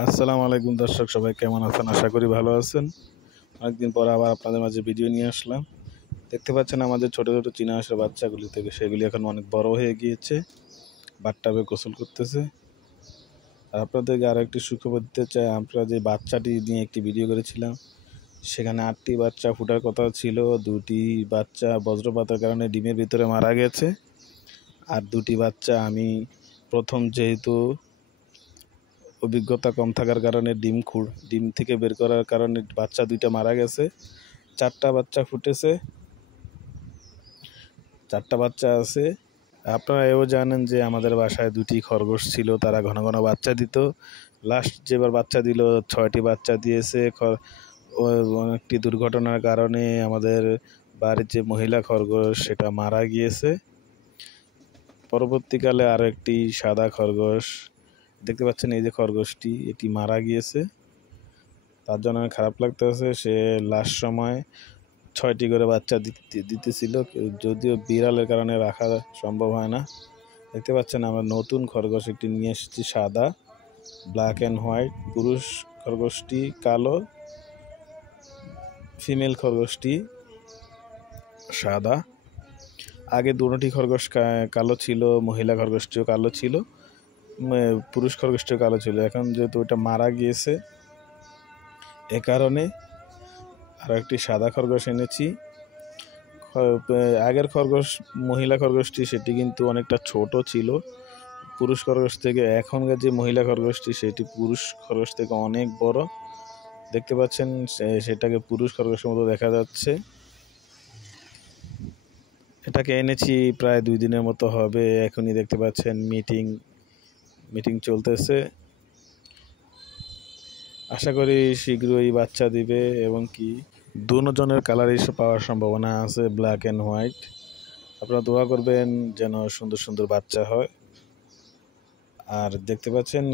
আসসালামু আলাইকুম দর্শক, সবাই কেমন আছেন? আশা করি ভালো আছেন। অনেকদিন পর আবার আপনাদের মাঝে ভিডিও নিয়ে আসলাম। দেখতে পাচ্ছেন আমাদের ছোট ছোট চীনা হাঁসের বাচ্চাগুলি থেকে সেগুলি এখন অনেক বড় হয়ে গিয়েছে, বাথটাবে গোসল করতেছে। আর আপনাদেরকে আরও একটি সুখবর দিতে চাই, আমরা যে বাচ্চাটি নিয়ে একটি ভিডিও করেছিলাম, সেখানে 8টি বাচ্চা ফোটার কথা ছিল। 2টি বাচ্চা বজ্রপাতের কারণে ডিমের ভিতরে মারা গেছে, আর 2টি বাচ্চা আমি প্রথম, যেহেতু অভিজ্ঞতা কম থাকার কারণে ডিম থেকে বের করার কারণে বাচ্চা 2টা মারা গেছে। 4টা বাচ্চা ফুটেছে, 4টা বাচ্চা আছে। আপনারা এও জানেন যে আমাদের বাসায় 2টি খরগোশ ছিল, তারা ঘন ঘন বাচ্চা দিত। লাস্ট যেবার বাচ্চা দিল 6টি বাচ্চা দিয়েছে। একটি দুর্ঘটনার কারণে আমাদের বাড়ির যে মহিলা খরগোশ সেটা মারা গিয়েছে। পরবর্তীকালে আরও একটি সাদা খরগোশ দেখতে পাচ্ছেন, এই যে খরগোশটি, এটি মারা গিয়েছে। তার জন্য খারাপ লাগতেছে। সে লাস্ট সময় 6টি করে বাচ্চা দিতেছিল, যদিও বিড়ালের কারণে রাখা সম্ভব হয় না। দেখতে পাচ্ছেন আমরা নতুন খরগোশ একটি নিয়ে এসেছি, সাদা, ব্ল্যাক অ্যান্ড হোয়াইট। পুরুষ খরগোশটি কালো, ফিমেল খরগোশটি সাদা। আগে দুটি খরগোশ কালো ছিল, মহিলা খরগোশটিও কালো ছিল, পুরুষ খরগোশটিও কালো ছিল। এখন যেহেতু ওটা মারা গিয়েছে, এ কারণে আরও একটি সাদা খরগোশ এনেছি। আগের খরগোশ, মহিলা খরগোশটি, সেটি কিন্তু অনেকটা ছোট ছিল পুরুষ খরগোশ থেকে। এখনকার যে মহিলা খরগোশটি, সেটি পুরুষ খরগোশ থেকে অনেক বড়। দেখতে পাচ্ছেন সেটাকে পুরুষ খরগোশের মতো দেখা যাচ্ছে। এটাকে এনেছি প্রায় 2 দিনের মতো হবে। এখনই দেখতে পাচ্ছেন মিটিং চলতেছে। আশা করি শীঘ্রই বাচ্চা দিবে, এবং কি দুজনের কালারই পাওয়ার সম্ভাবনা আছে, ব্ল্যাক অ্যান্ড হোয়াইট। আপনারা দোয়া করবেন যেন সুন্দর সুন্দর বাচ্চা হয়। আর দেখতে পাচ্ছেন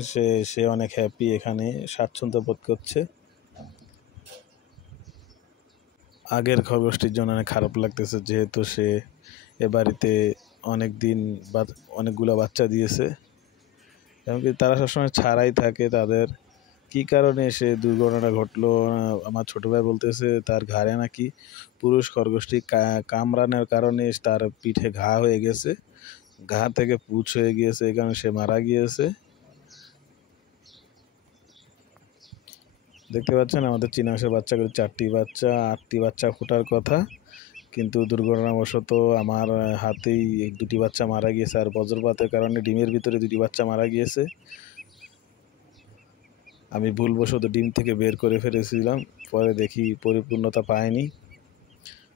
সে অনেক হ্যাপি, এখানে স্বাচ্ছন্দ্য বোধ করছে। আগের খরগোশটির জন্য অনেক খারাপ লাগতেছে, যেহেতু সে এ বাড়িতে অনেকগুলো বাচ্চা দিয়েছে। এমনকি তারা সবসময় ছাড়াই থাকে। তাদের কি কারণে সে দুর্ঘটনা ঘটলো, আমার ছোট ভাই বলতেছে তার ঘাড়ে নাকি পুরুষ খরগোশটি কামড়ানোর কারণে তার পিঠে ঘা হয়ে গেছে, ঘা থেকে পুঁজ হয়ে গিয়েছে, এই কারণে সে মারা গিয়েছে। দেখতে পাচ্ছেন আমাদের চীনা হাঁসের বাচ্চাগুলো 4টি বাচ্চা, 8টি বাচ্চা ফোটার কথা, কিন্তু দুর্ঘটনাবশত আমার হাতেই 2টি বাচ্চা মারা গিয়েছে। আর বজ্রপাতের কারণে ডিমের ভিতরে 2টি বাচ্চা মারা গিয়েছে। আমি ভুলবশত ডিম থেকে বের করে ফেলেছিলাম, পরে দেখি পরিপূর্ণতা পায়নি।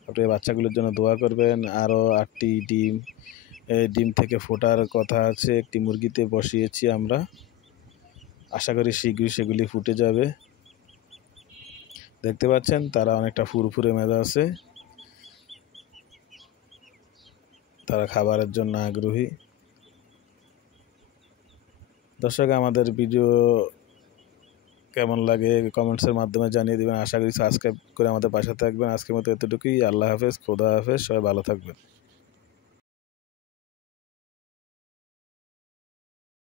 আপনি বাচ্চাগুলোর জন্য দোয়া করবেন। আরও 8টি ডিম থেকে ফোটার কথা আছে, একটি মুরগিতে বসিয়েছি আমরা। আশা করি শীঘ্রই সেগুলি ফুটে যাবে। দেখতে পাচ্ছেন তারা অনেকটা ফুরফুরে মেজা আছে, তারা খাবারের জন্য আগ্রহী। দর্শক, আমাদের ভিডিও কেমন লাগে কমেন্টসের মাধ্যমে জানিয়ে দেবেন। আশা করি সাবস্ক্রাইব করে আমাদের পাশে থাকবেন। আজকের মতো এতটুকুই। আল্লাহ হাফেজ, খোদা হাফেজ, সবাই ভালো থাকবেন।